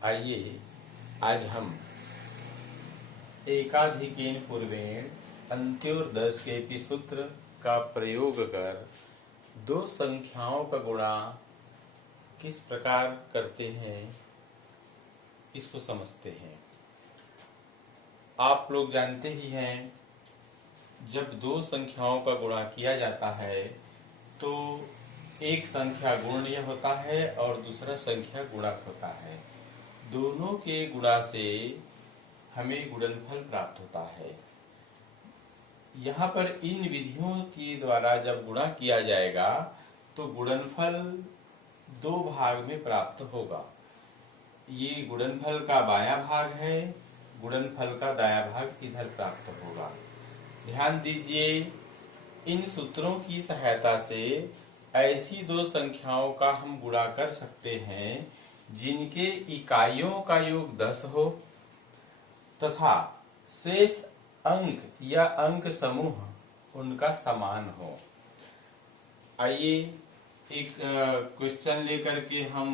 आइए आज हम एकाधिकेन पूर्वेण अंत्योर्दश के सूत्र का प्रयोग कर दो संख्याओं का गुणा किस प्रकार करते हैं इसको समझते हैं। आप लोग जानते ही हैं, जब दो संख्याओं का गुणा किया जाता है तो एक संख्या गुणनीय होता है और दूसरा संख्या गुणक होता है। दोनों के गुणा से हमें गुणनफल प्राप्त होता है। यहाँ पर इन विधियों के द्वारा जब गुणा किया जाएगा तो गुणनफल दो भाग में प्राप्त होगा। ये गुणनफल का बायां भाग है, गुणनफल का दायां भाग इधर प्राप्त होगा। ध्यान दीजिए, इन सूत्रों की सहायता से ऐसी दो संख्याओं का हम गुणा कर सकते हैं जिनके इकाइयों का योग 10 हो तथा शेष अंक या अंक समूह उनका समान हो। आइए एक क्वेश्चन लेकर के हम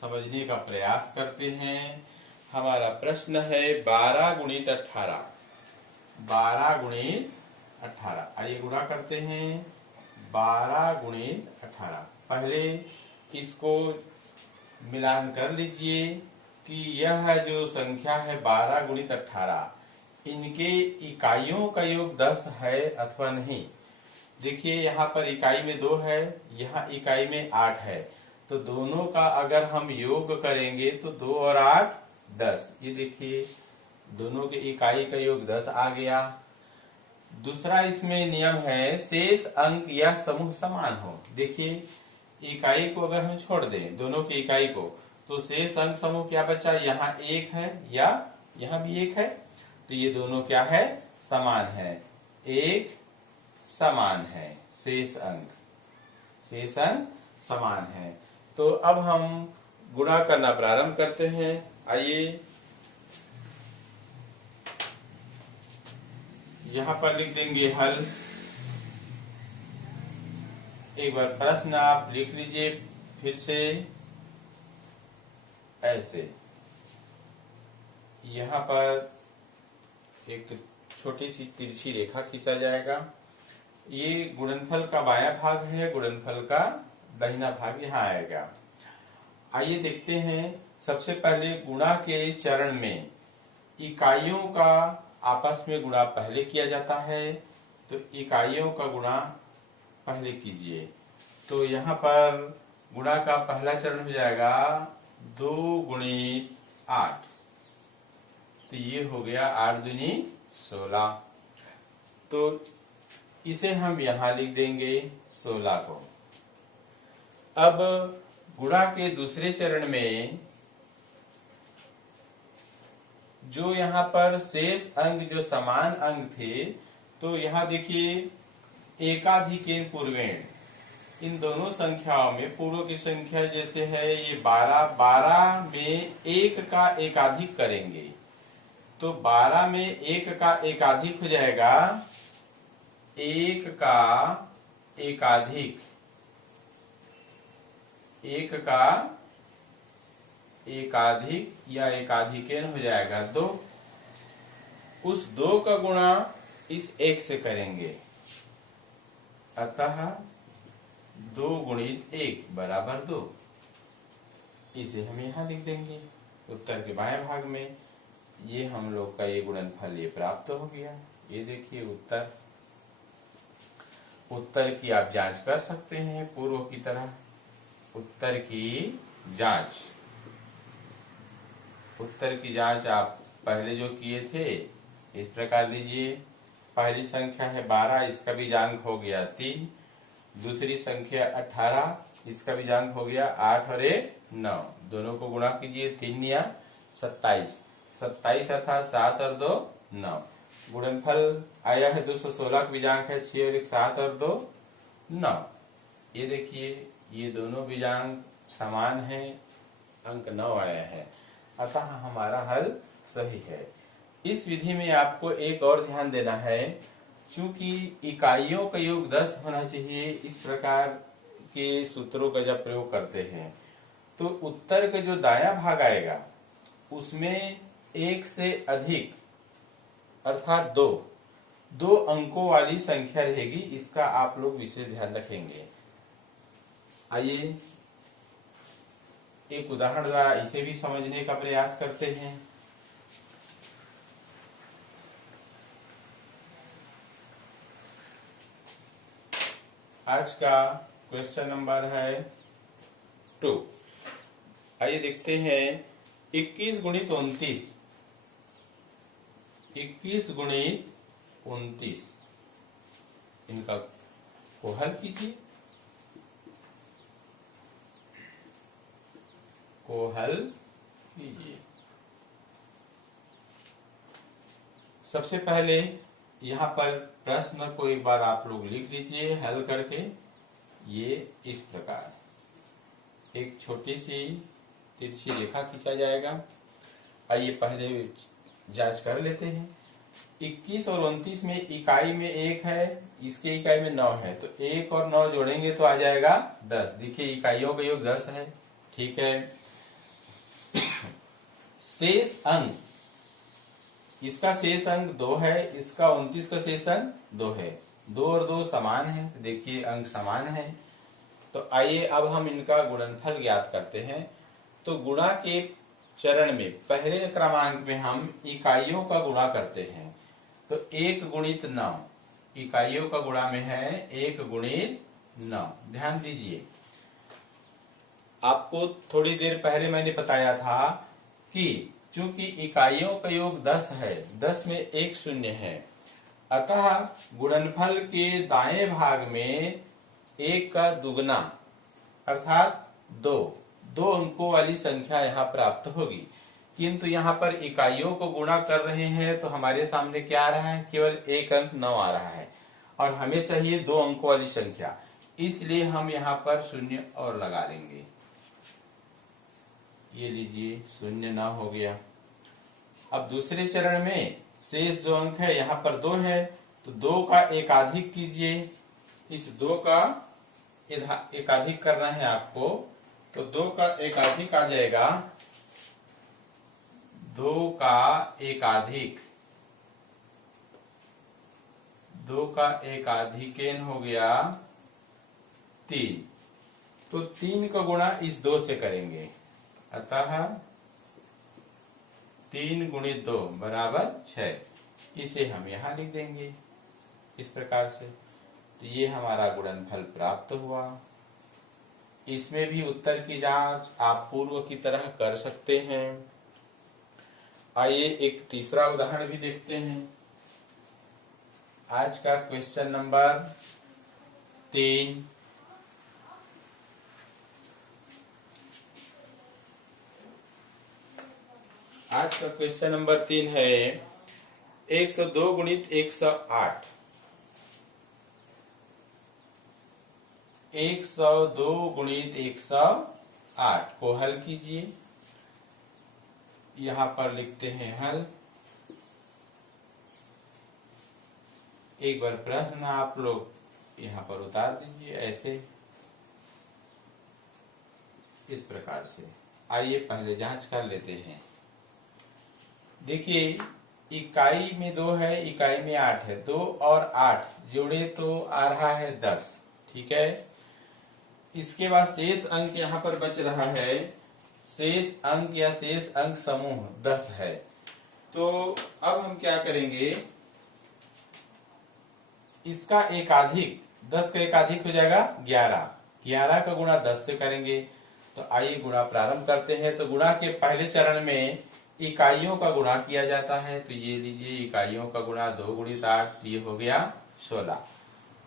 समझने का प्रयास करते हैं। हमारा प्रश्न है 12 गुणित 18। 12 गुणित 18, आइए गुणा करते हैं। 12 गुणित 18, पहले इसको मिलान कर लीजिए कि यह जो संख्या है 12 गुणित 18, इनके इकाइयों का योग 10 है अथवा नहीं। देखिए यहाँ पर इकाई में 2 है, यहाँ इकाई में 8 है, तो दोनों का अगर हम योग करेंगे तो 2 और 8 10। ये देखिए दोनों के इकाई का योग 10 आ गया। दूसरा इसमें नियम है शेष अंक या समूह समान हो। देखिए इकाई को अगर हम छोड़ दें, दोनों की इकाई को, तो शेष अंक समूह क्या बचा? यहाँ 1 है या यहाँ भी 1 है, तो ये दोनों क्या है? समान है, एक समान है। शेष अंक समान है। तो अब हम गुणा करना प्रारंभ करते हैं। आइए यहाँ पर लिख देंगे हल। एक बार प्रश्न आप लिख लीजिए फिर से ऐसे। यहाँ पर एक छोटी सी तिरछी रेखा खींचा जाएगा। ये गुणनफल का बायां भाग है, गुणनफल का दाहिना भाग यहाँ आएगा। आइए देखते हैं। सबसे पहले गुणा के चरण में इकाइयों का आपस में गुणा पहले किया जाता है, तो इकाइयों का गुणा पहले कीजिए। तो यहाँ पर गुणा का पहला चरण हो जाएगा 2 गुणित 8, तो ये हो गया 8 दूनी 16। तो इसे हम यहाँ लिख देंगे 16 को। अब गुणा के दूसरे चरण में जो यहाँ पर शेष अंक जो समान अंक थे, तो यहाँ देखिए एकाधिकेन पूर्वेण, इन दोनों संख्याओं में पूर्व की संख्या जैसे है ये 12 में 1 का एकाधिक करेंगे, तो 12 में 1 का एकाधिक हो जाएगा 1 का एकाधिक, 1 का एकाधिक या एकाधिकेन हो जाएगा 2। उस 2 का गुणा इस 1 से करेंगे, अतः 2 गुणित 1 बराबर 2। इसे हम यहाँ लिख देंगे उत्तर के बाएं भाग में। ये हम लोग का ये गुणनफल ये प्राप्त हो गया। ये देखिए उत्तर की आप जांच कर सकते हैं पूर्व की तरह। उत्तर की जांच आप पहले जो किए थे इस प्रकार लीजिए। पहली संख्या है 12, इसका भी बीजांक हो गया 3। दूसरी संख्या 18, इसका भी बीजांक हो गया 8 और 1 9। दोनों को गुणा कीजिए, 3 या 27, 27 अर्थात 7 और 2 9। गुणनफल आया है 216 का बीजांक है 6 और 1 7 और 2 9। ये देखिए ये दोनों बीजांक समान है, अंक 9 आया है, अतः हमारा हल सही है। इस विधि में आपको एक और ध्यान देना है, चूंकि इकाइयों का योग 10 होना चाहिए, इस प्रकार के सूत्रों का जब प्रयोग करते हैं तो उत्तर का जो दायां भाग आएगा उसमें एक से अधिक अर्थात दो अंकों वाली संख्या रहेगी, इसका आप लोग विशेष ध्यान रखेंगे। आइए एक उदाहरण द्वारा इसे भी समझने का प्रयास करते हैं। आज का क्वेश्चन नंबर है 2। आइए देखते हैं 21 गुणित 29। 21 गुणित 29 इनका को हल कीजिए। सबसे पहले यहाँ पर प्रश्न को एक बार आप लोग लिख लीजिए हल करके। ये इस प्रकार एक छोटी सी तिरछी रेखा खींचा जाएगा। आइए पहले जांच कर लेते हैं। 21 और 29 में इकाई में 1 है, इसके इकाई में 9 है, तो 1 और 9 जोड़ेंगे तो आ जाएगा 10। देखिए इकाइयों का योग 10 है। ठीक है। शेष अंक, इसका शेष अंक 2 है, इसका 29 का शेष अंक 2 है। 2 और 2 समान है, देखिए अंक समान है। तो आइए अब हम इनका गुणनफल ज्ञात करते हैं। तो गुणा के चरण में पहले क्रमांक में हम इकाइयों का गुणा करते हैं। तो 1 गुणित 9 इकाइयों का गुणा में है 1 गुणित 9। ध्यान दीजिए, आपको थोड़ी देर पहले मैंने बताया था कि चूंकि इकाइयों का योग 10 है, 10 में एक शून्य है, अतः गुणनफल के दाएं भाग में 1 का दुगना अर्थात 2 अंकों वाली संख्या यहाँ प्राप्त होगी। किंतु यहाँ पर इकाइयों को गुणा कर रहे हैं तो हमारे सामने क्या आ रहा है, केवल 1 अंक 9 आ रहा है और हमें चाहिए 2 अंकों वाली संख्या, इसलिए हम यहाँ पर शून्य और लगा लेंगे। ये लीजिए 0 9 हो गया। अब दूसरे चरण में शेष जो अंक है यहाँ पर 2 है, तो 2 का एकाधिक कीजिए। इस 2 का एकाधिक करना है आपको, तो 2 का एकाधिक आ जाएगा 2 का एकाधिकेन हो गया 3। तो 3 का गुणा इस 2 से करेंगे, अतः 3 गुणित 2 बराबर 6। इसे हम यहाँ लिख देंगे इस प्रकार से। तो ये हमारा गुणनफल प्राप्त हुआ। इसमें भी उत्तर की जांच आप पूर्व की तरह कर सकते हैं। आइए एक तीसरा उदाहरण भी देखते हैं। आज का क्वेश्चन नंबर 3। आज का क्वेश्चन नंबर 3 है 102 गुणित 108। 102 गुणित 108 को हल कीजिए। यहाँ पर लिखते हैं हल। एक बार प्रश्न आप लोग यहाँ पर उतार दीजिए ऐसे इस प्रकार से। आइए पहले जांच कर लेते हैं। देखिए इकाई में 2 है, इकाई में 8 है, 2 और 8 जोड़े तो आ रहा है 10। ठीक है। इसके बाद शेष अंक यहाँ पर बच रहा है, शेष अंक या शेष अंक समूह 10 है। तो अब हम क्या करेंगे, इसका एकाधिक 10 का एकाधिक हो जाएगा 11। 11 का गुणा 10 से करेंगे। तो आइए गुणा प्रारंभ करते हैं। तो गुणा के पहले चरण में इकाइयों का गुणा किया जाता है। तो ये लीजिए इकाइयों का गुणा 2 गुणित 8, ये हो गया 16।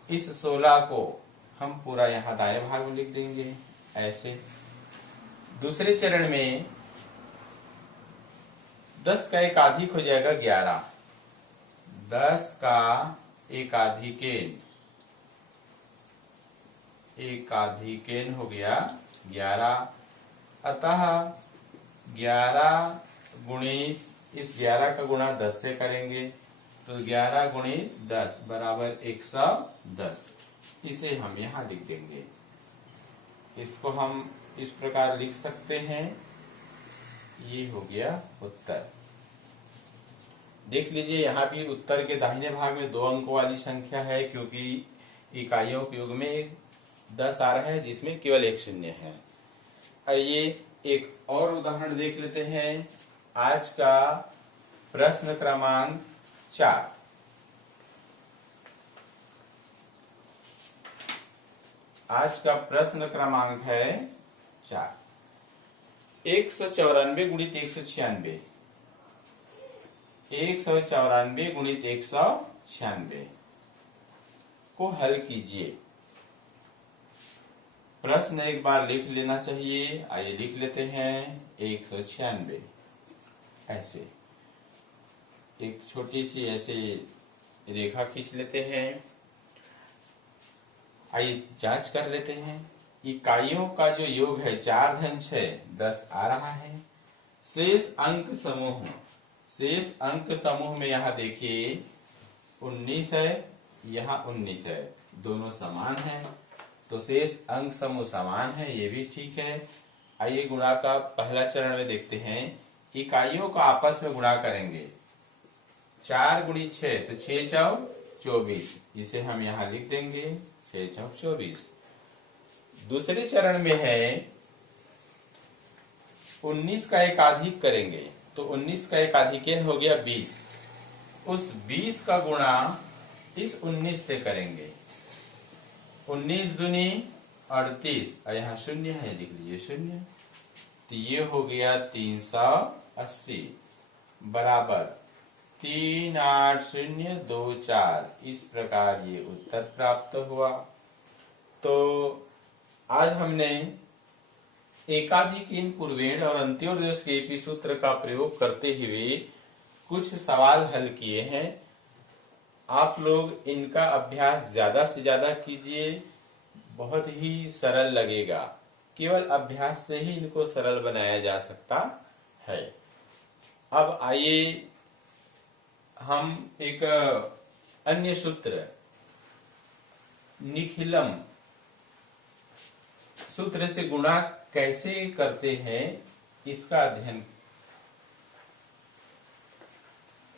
इस 16 को हम पूरा यहाँ दाएं भाग में लिख देंगे ऐसे। दूसरे चरण में 10 का एकाधिक हो जाएगा 11। 10 का एकाधिकेन हो गया 11। अतः 11 गुणित इस 11 का गुणा 10 से करेंगे। तो 11 गुणित 10 बराबर 110। इसे हम यहाँ लिख देंगे। इसको हम इस प्रकार लिख सकते हैं ये हो गया उत्तर। देख लीजिए यहाँ भी उत्तर के दाहिने भाग में 2 अंक वाली संख्या है, क्योंकि इकाइयों के युग में 10 आ रहा है जिसमें केवल एक शून्य है। आइए एक और उदाहरण देख लेते हैं। आज का प्रश्न क्रमांक 4। आज का प्रश्न क्रमांक है 4। 194 गुणित 196, 194 गुणित 196 को हल कीजिए। प्रश्न एक बार लिख लेना चाहिए। आइए लिख लेते हैं। 196 ऐसे एक छोटी सी ऐसे रेखा खींच लेते हैं। आइए जांच कर लेते हैं। इकाइयों का जो योग है 4 धन 6 10 आ रहा है। शेष अंक समूह, शेष अंक समूह में यहाँ देखिए 19 है, यहाँ 19 है, दोनों समान हैं, तो शेष अंक समूह समान है, ये भी ठीक है। आइए गुणा का पहला चरण में देखते हैं। इकाइयों का आपस में गुणा करेंगे। 4 गुणित 6 तो 6 चौक 24, इसे हम यहाँ लिख देंगे 6 चौक 24। दूसरे चरण में है 19 का एकाधिक करेंगे, तो 19 का एकाधिक हो गया 20। उस 20 का गुणा इस 19 से करेंगे। 19 दूनी 38, और यहाँ शून्य है, लिख लीजिए शून्य। तो ये हो गया 380 बराबर 38024। इस प्रकार ये उत्तर प्राप्त हुआ। तो आज हमने एकाधिक इन पूर्वेण और अंत्योदय के सूत्र का प्रयोग करते हुए कुछ सवाल हल किए हैं। आप लोग इनका अभ्यास ज्यादा से ज्यादा कीजिए, बहुत ही सरल लगेगा। केवल अभ्यास से ही इनको सरल बनाया जा सकता है। अब आइए हम एक अन्य सूत्र निखिलम सूत्र से गुणा कैसे करते हैं इसका अध्ययन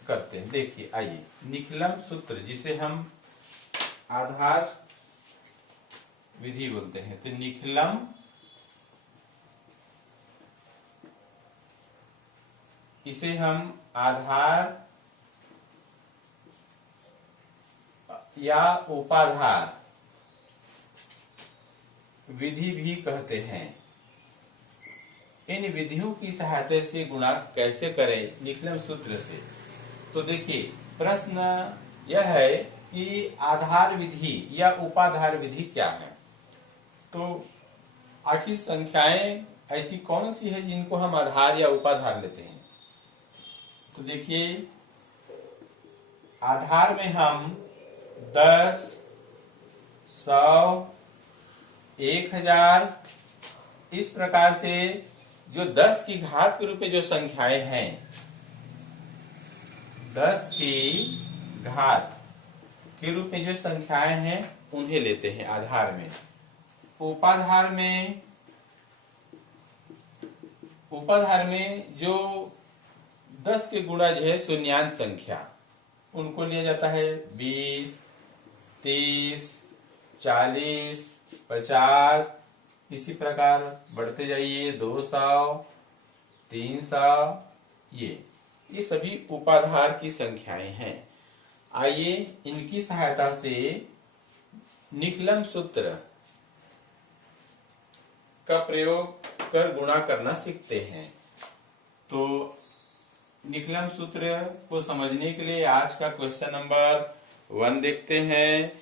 करते हैं। देखिए आइए, निखिलम सूत्र जिसे हम आधार विधि बोलते हैं, तो निखिलम इसे हम आधार या उपाधार विधि भी कहते हैं। इन विधियों की सहायता से गुणा कैसे करें निखिलम सूत्र से। तो देखिए प्रश्न यह है कि आधार विधि या उपाधार विधि क्या है। तो आखिर संख्याएं ऐसी कौन सी है जिनको हम आधार या उपाधार लेते हैं। तो देखिए आधार में हम 10, 100, 1000 इस प्रकार से जो 10 की घात के रूप में जो संख्याएं हैं, 10 की घात के रूप में जो संख्याएं हैं उन्हें लेते हैं आधार में। उपाधार में जो 10 के गुणज है शून्यांश संख्या, उनको लिया जाता है 20, 30, 40, 50, इसी प्रकार बढ़ते जाइए 200, 300। ये सभी उपाधार की संख्याएं हैं। आइए इनकी सहायता से निखिलम सूत्र का प्रयोग कर गुणा करना सीखते हैं। तो निखिलम सूत्र को समझने के लिए आज का क्वेश्चन नंबर 1 देखते हैं।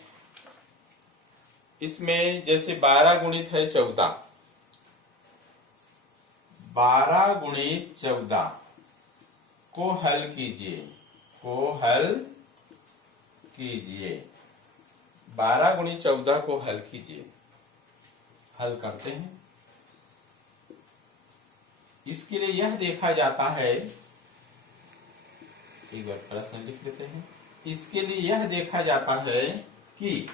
इसमें जैसे 12 गुणित है 14, 12 गुणित 14 को हल कीजिए, 12 गुणित 14 को हल कीजिए। हल करते हैं। इसके लिए यह देखा जाता है, एक बार प्रश्न लिख लेते हैं। इसके लिए यह देखा जाता है कि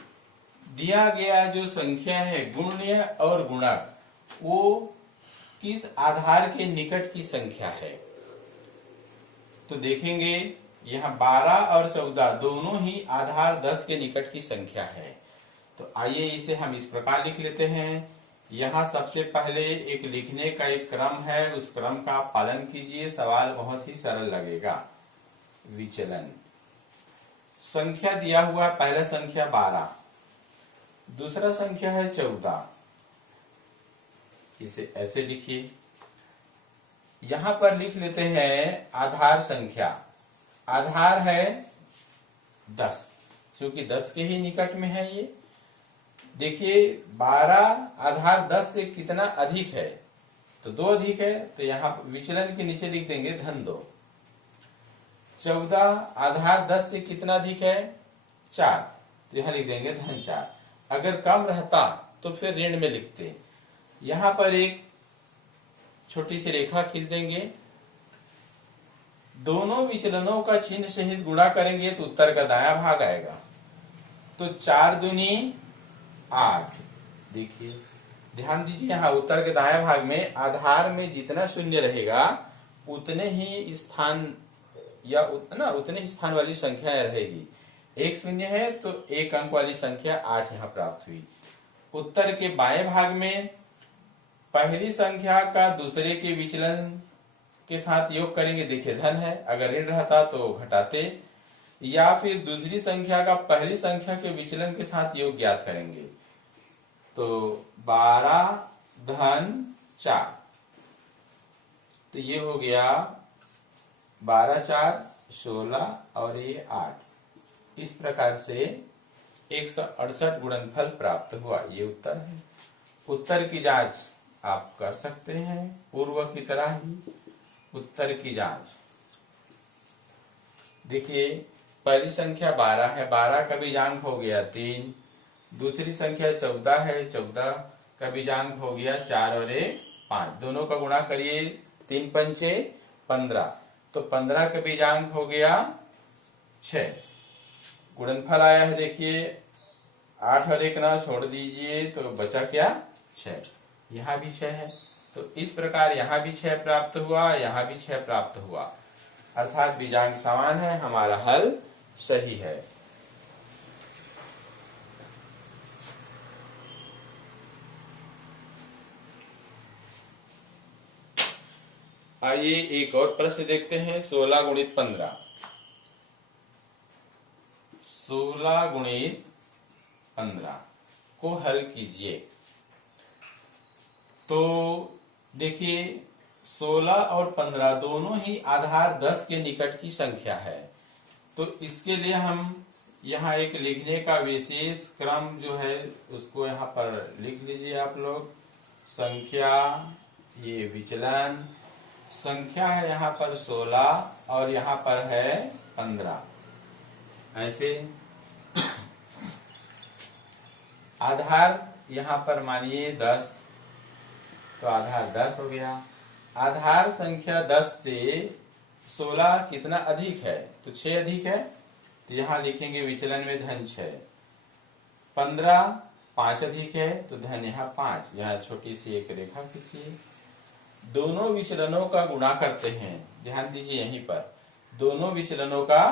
दिया गया जो संख्या है गुण्य और गुणक, वो किस आधार के निकट की संख्या है। तो देखेंगे यहाँ 12 और 14 दोनों ही आधार 10 के निकट की संख्या है। तो आइए इसे हम इस प्रकार लिख लेते हैं। यहाँ सबसे पहले एक लिखने का एक क्रम है, उस क्रम का पालन कीजिए, सवाल बहुत ही सरल लगेगा। विचलन संख्या दिया हुआ, पहला संख्या 12, दूसरा संख्या है 14। इसे ऐसे लिखिए। यहां पर लिख लेते हैं आधार संख्या। आधार है 10, क्योंकि 10 के ही निकट में है ये। देखिए 12 आधार 10 से कितना अधिक है, तो 2 अधिक है, तो यहाँ विचलन के नीचे लिख देंगे -2। 14 आधार 10 से कितना अधिक है, 4, तो यहाँ लिख देंगे -4। अगर कम रहता तो फिर ऋण में लिखते। यहाँ पर एक छोटी सी रेखा खींच देंगे। दोनों विचलनों का चिन्ह सहित गुणा करेंगे तो उत्तर का दायां भाग आएगा। तो 4 दूनी 8। देखिए ध्यान दीजिए, यहाँ उत्तर के दायां भाग में आधार में जितना शून्य रहेगा उतने ही स्थान या उतने ही स्थान वाली संख्या रहेगी। एक शून्य है तो 1 अंक वाली संख्या 8 यहाँ प्राप्त हुई। उत्तर के बाएं भाग में पहली संख्या का दूसरे के विचलन के साथ योग करेंगे। देखिए धन है, अगर ऋण रहता तो घटाते, या फिर दूसरी संख्या का पहली संख्या के विचलन के साथ योग ज्ञात करेंगे। तो 12 धन 4, तो ये हो गया 12 4 16 और ये 8। इस प्रकार से 168 गुणनफल प्राप्त हुआ। ये उत्तर है। उत्तर की जांच आप कर सकते हैं पूर्व की तरह ही। उत्तर की जांच देखिए, पहली संख्या 12 है, 12 का बीजांक हो गया 3। दूसरी संख्या 14 है, 14 का बीजांक हो गया 4 और 1 5। दोनों का गुणा करिए, 3 पंचे 15, तो 15 का बीजांक हो गया 6। गुणनफल आया है, देखिए 8 और 1 ना छोड़ दीजिए तो बचा क्या, 6। यहाँ भी 6 है, तो इस प्रकार यहाँ भी 6 प्राप्त हुआ, यहाँ भी 6 प्राप्त हुआ, अर्थात बीजांक समान है। हमारा हल सही है। आइए एक और प्रश्न देखते हैं। 16 गुणित 15। 16 गुणित 15 को हल कीजिए। तो देखिए 16 और 15 दोनों ही आधार 10 के निकट की संख्या है। तो इसके लिए हम यहाँ एक लिखने का विशेष क्रम जो है उसको यहाँ पर लिख लीजिए आप लोग। संख्या, ये विचलन, संख्या है यहाँ पर 16 और यहाँ पर है 15। ऐसे आधार यहाँ पर मानिए 10, तो आधार 10 हो गया। आधार संख्या 10 से 16 कितना अधिक है, तो 6 अधिक है, तो यहाँ लिखेंगे विचलन में -6। 15 5 अधिक है, तो धन यहाँ 5। यहाँ छोटी सी एक रेखा खींचिए। दोनों विचलनों का गुणा करते हैं। ध्यान दीजिए यहीं पर दोनों विचलनों का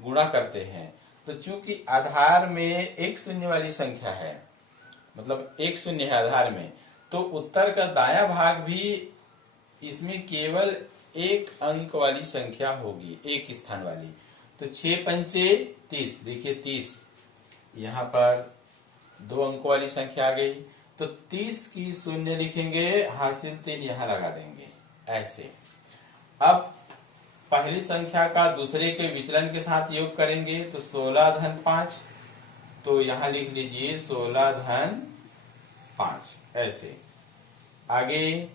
गुणा करते हैं। तो चूंकि आधार में एक शून्य वाली संख्या है, मतलब एक शून्य है आधार में, तो उत्तर का दायां भाग भी इसमें केवल एक अंक वाली संख्या होगी, एक स्थान वाली। तो 6 पंचे 30, देखिए 30 यहाँ पर 2 अंक वाली संख्या आ गई, तो 30 की शून्य लिखेंगे, हासिल 3 यहाँ लगा देंगे ऐसे। अब पहली संख्या का दूसरे के विचलन के साथ योग करेंगे, तो 16 धन 5, तो यहाँ लिख लीजिए 16 धन 5 ऐसे। आगे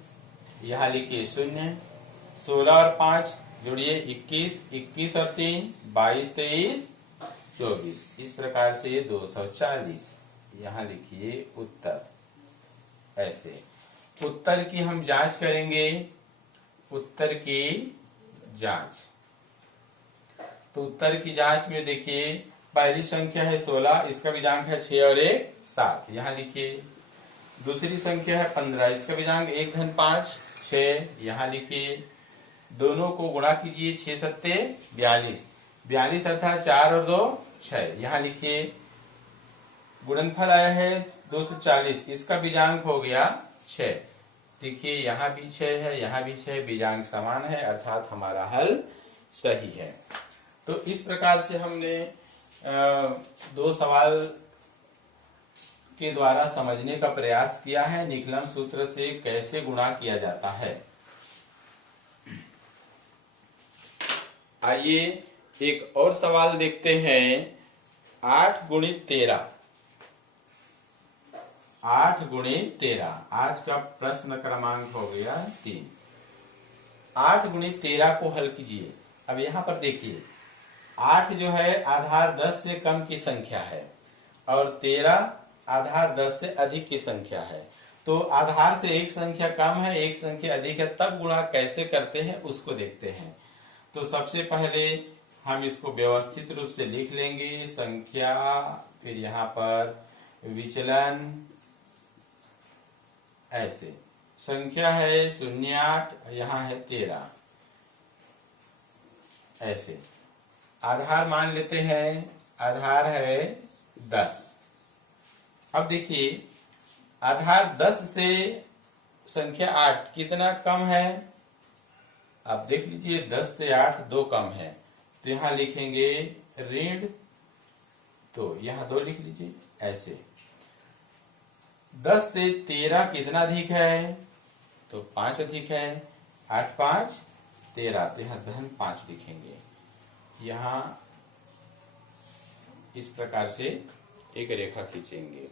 यहाँ लिखिए 0, 16 और 5 जोड़िए 21, 21 और 3 22, 23, 24। इस प्रकार से 240। यहाँ लिखिए उत्तर ऐसे। उत्तर की हम जांच करेंगे। उत्तर की जांच, तो उत्तर की जांच में देखिए पहली संख्या है 16, इसका बीजांक है 6 और 1 7। यहाँ लिखिए दूसरी संख्या है 15, इसका बीजांक 1 धन 5 6, यहाँ लिखिए, दोनों को गुणा कीजिए, 6 सत्ते 42, 42 अर्थात 4 और 2 6, यहाँ लिखिए गुणनफल आया है 240, इसका बीजांक हो गया 6। देखिए यहाँ भी 6 है, यहाँ भी 6, बीजांक समान है अर्थात हमारा हल सही है। तो इस प्रकार से हमने दो सवाल के द्वारा समझने का प्रयास किया है निकलन सूत्र से कैसे गुणा किया जाता है। आइए एक और सवाल देखते हैं। 8 गुणित 13, 8 गुणित 13, आज का प्रश्न क्रमांक हो गया 3। 8 गुणित 13 को हल कीजिए। अब यहाँ पर देखिए 8 जो है आधार 10 से कम की संख्या है और 13 आधार 10 से अधिक की संख्या है। तो आधार से एक संख्या कम है, एक संख्या अधिक है, तब गुणा कैसे करते हैं उसको देखते हैं। तो सबसे पहले हम इसको व्यवस्थित रूप से लिख लेंगे, संख्या, फिर यहाँ पर विचलन, ऐसे संख्या है 08, यहाँ है 13, ऐसे आधार मान लेते हैं, आधार है 10। अब देखिए आधार 10 से संख्या 8 कितना कम है, आप देख लीजिए 10 से 8 2 कम है, तो यहां लिखेंगे ऋण, तो यहां 2 लिख लीजिए ऐसे। 10 से 13 कितना अधिक है, तो 5 अधिक है, 8 5 13, तो यहां धन 5 लिखेंगे। यहां इस प्रकार से एक रेखा खींचेंगे।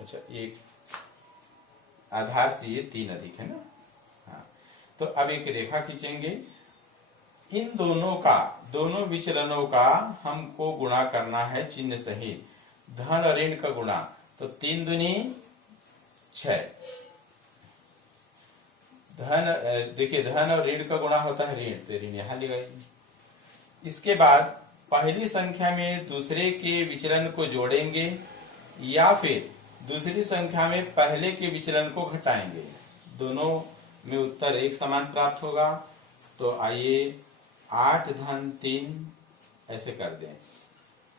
अच्छा, एक आधार से ये 3 अधिक है ना, हाँ, तो अब एक रेखा खींचेंगे। इन दोनों विचलनों का हमको गुणा करना है चिन्ह सहित, धन और ऋण का गुणा, तो 3 दूनी 6, धन, देखिए धन और ऋण का गुणा होता है ऋण, तो ऋण यहां लगाएंगे। इसके बाद पहली संख्या में दूसरे के विचलन को जोड़ेंगे या फिर दूसरी संख्या में पहले के विचलन को घटाएंगे, दोनों में उत्तर एक समान प्राप्त होगा। तो आइए 8 धन 3 ऐसे कर दें,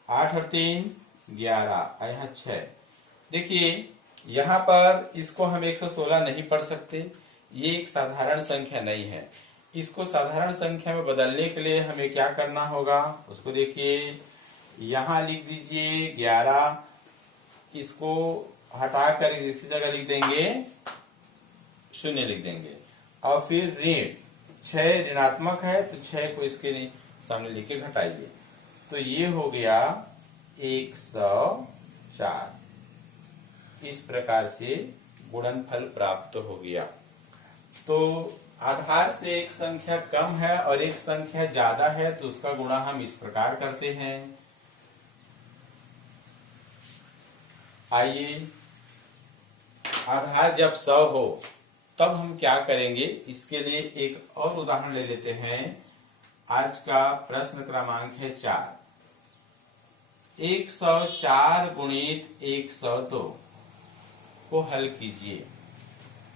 8 और 3 11, यहाँ 6। देखिए यहाँ पर इसको हम 116 नहीं पढ़ सकते, ये एक साधारण संख्या नहीं है। इसको साधारण संख्या में बदलने के लिए हमें क्या करना होगा उसको देखिए। यहाँ लिख दीजिए 11, इसको हटाकर इसी जगह लिख देंगे 0 लिख देंगे, और फिर ऋण 6 ऋणात्मक है तो 6 को इसके सामने लिख के घटाइए, तो ये हो गया 104। इस प्रकार से गुणनफल प्राप्त हो गया। तो आधार से एक संख्या कम है और एक संख्या ज्यादा है तो उसका गुणा हम इस प्रकार करते हैं। आइए आधार जब 100 हो तब हम क्या करेंगे, इसके लिए एक और उदाहरण ले लेते हैं। आज का प्रश्न क्रमांक है 4। 104 गुणित 102 को हल कीजिए।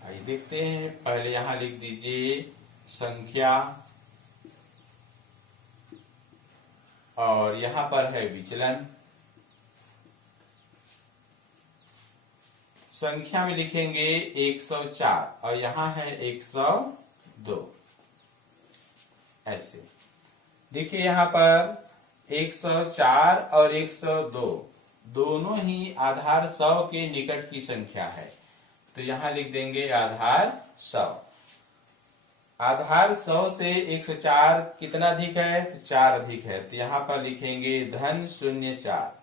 आइए देखते हैं। पहले यहां लिख दीजिए संख्या और यहां पर है विचलन। संख्या में लिखेंगे 104 और यहां है 102, ऐसे। देखिए यहां पर 104 और 102 दोनों ही आधार 100 के निकट की संख्या है, तो यहां लिख देंगे आधार 100। आधार 100 से 104 कितना अधिक है, तो 4 अधिक है, तो यहां पर लिखेंगे धन 04।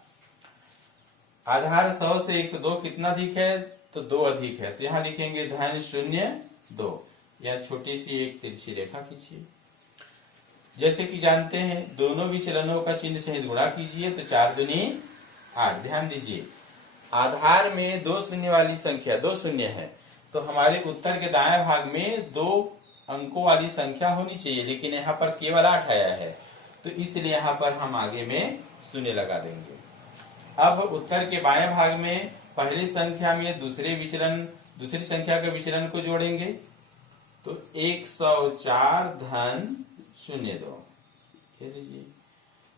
आधार 100 से 102 कितना अधिक है, तो 2 अधिक है, तो यहां लिखेंगे धन 02। यह छोटी सी एक तिरछी रेखा खींचिए। जैसे कि जानते हैं दोनों विचलनों का चिन्ह सहित गुणा कीजिए, तो 4 दूनी 8। ध्यान दीजिए आधार में 2 शून्य वाली संख्या 2 शून्य है, तो हमारे उत्तर के दाएं भाग में 2 अंकों वाली संख्या होनी चाहिए, लेकिन यहाँ पर केवल 8 आया है, तो इसलिए यहाँ पर हम आगे में 0 लगा देंगे। अब उत्तर के बाएं भाग में पहली संख्या में दूसरे विचलन दूसरी संख्या के विचलन को जोड़ेंगे तो 104 धन 02। लीजिए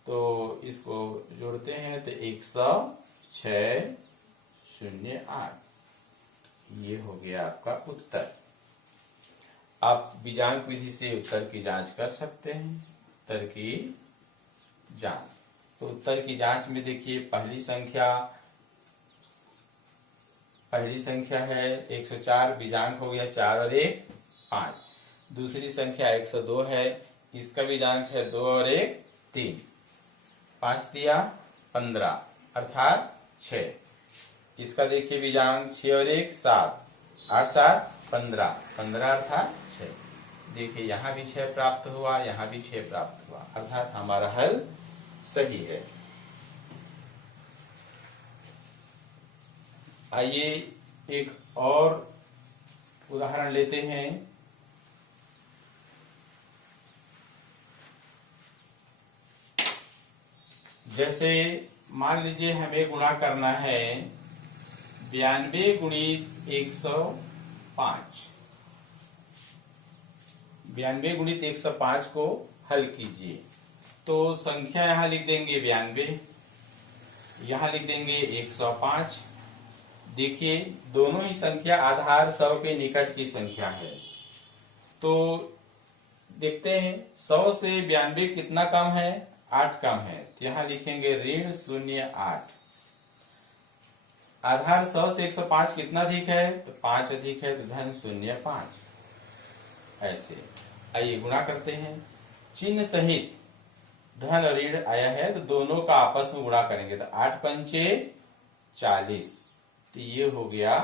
तो इसको जोड़ते हैं तो 106.08। ये हो गया आपका उत्तर। आप बीजांक विधि से उत्तर की जांच कर सकते हैं। उत्तर की जांच, तो उत्तर की जांच में देखिए पहली संख्या है 104, बीजांक हो गया 4 और 1 5। दूसरी संख्या 102 है, इसका बीजांक है 2 और 1 3। 5 दिया 15 अर्थात 6। इसका देखिए बीजांक 6 और 1 7, 8 7 15, 15 अर्थात 6। देखिए यहाँ भी 6 प्राप्त हुआ, यहाँ भी 6 प्राप्त हुआ, अर्थात हमारा हल सही है। आइए एक और उदाहरण लेते हैं। जैसे मान लीजिए हमें गुणा करना है 92 गुणित 105। 92 गुणित 105 को हल कीजिए। तो संख्या यहां लिख देंगे 92, यहां लिख देंगे 105। देखिए दोनों ही संख्या आधार 100 के निकट की संख्या है। तो देखते हैं 100 से 92 कितना कम है, 8 कम है। तो यहां लिखेंगे ऋण 08। आधार 100 से 105 कितना अधिक है, तो 5 अधिक है, तो धन 05। ऐसे आइए गुणा करते हैं। चिन्ह सहित धन और ऋण आया है तो दोनों का आपस में गुणा करेंगे तो 8 पंचे 40, तो ये हो गया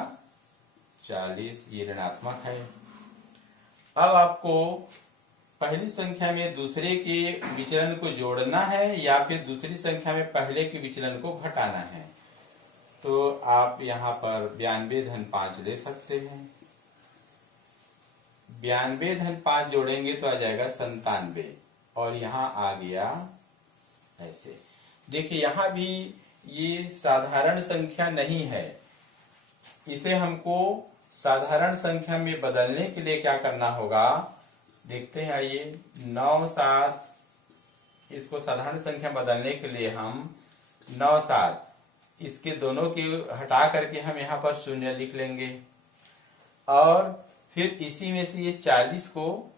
40, ये ऋणात्मक है। अब आपको पहली संख्या में दूसरे के विचलन को जोड़ना है या फिर दूसरी संख्या में पहले के विचलन को घटाना है। तो आप यहाँ पर 92 धन 5 ले सकते हैं। 92 धन 5 जोड़ेंगे तो आ जाएगा 97 और यहाँ आ गया ऐसे। देखिए यहाँ भी ये साधारण संख्या नहीं है, इसे हमको साधारण संख्या में बदलने के लिए क्या करना होगा देखते हैं। आइए 9 7, इसको साधारण संख्या बदलने के लिए हम 9 7 इसके दोनों की हटा करके हम यहाँ पर 0 लिख लेंगे और फिर इसी में से ये 40 को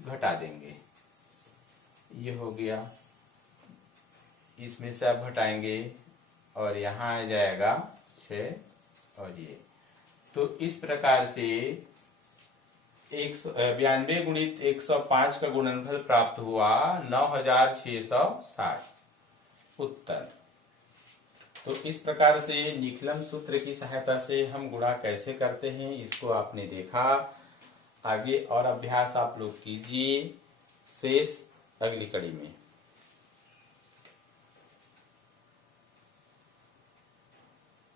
घटा देंगे। ये हो गया, इसमें से आप घटाएंगे और यहाँ आ जाएगा 6 और ये। तो इस प्रकार से 92 गुणित 105 का गुणनफल प्राप्त हुआ 9660 उत्तर। तो इस प्रकार से निखिलम सूत्र की सहायता से हम गुणा कैसे करते हैं इसको आपने देखा। आगे और अभ्यास आप लोग कीजिए, शेष अगली कड़ी में।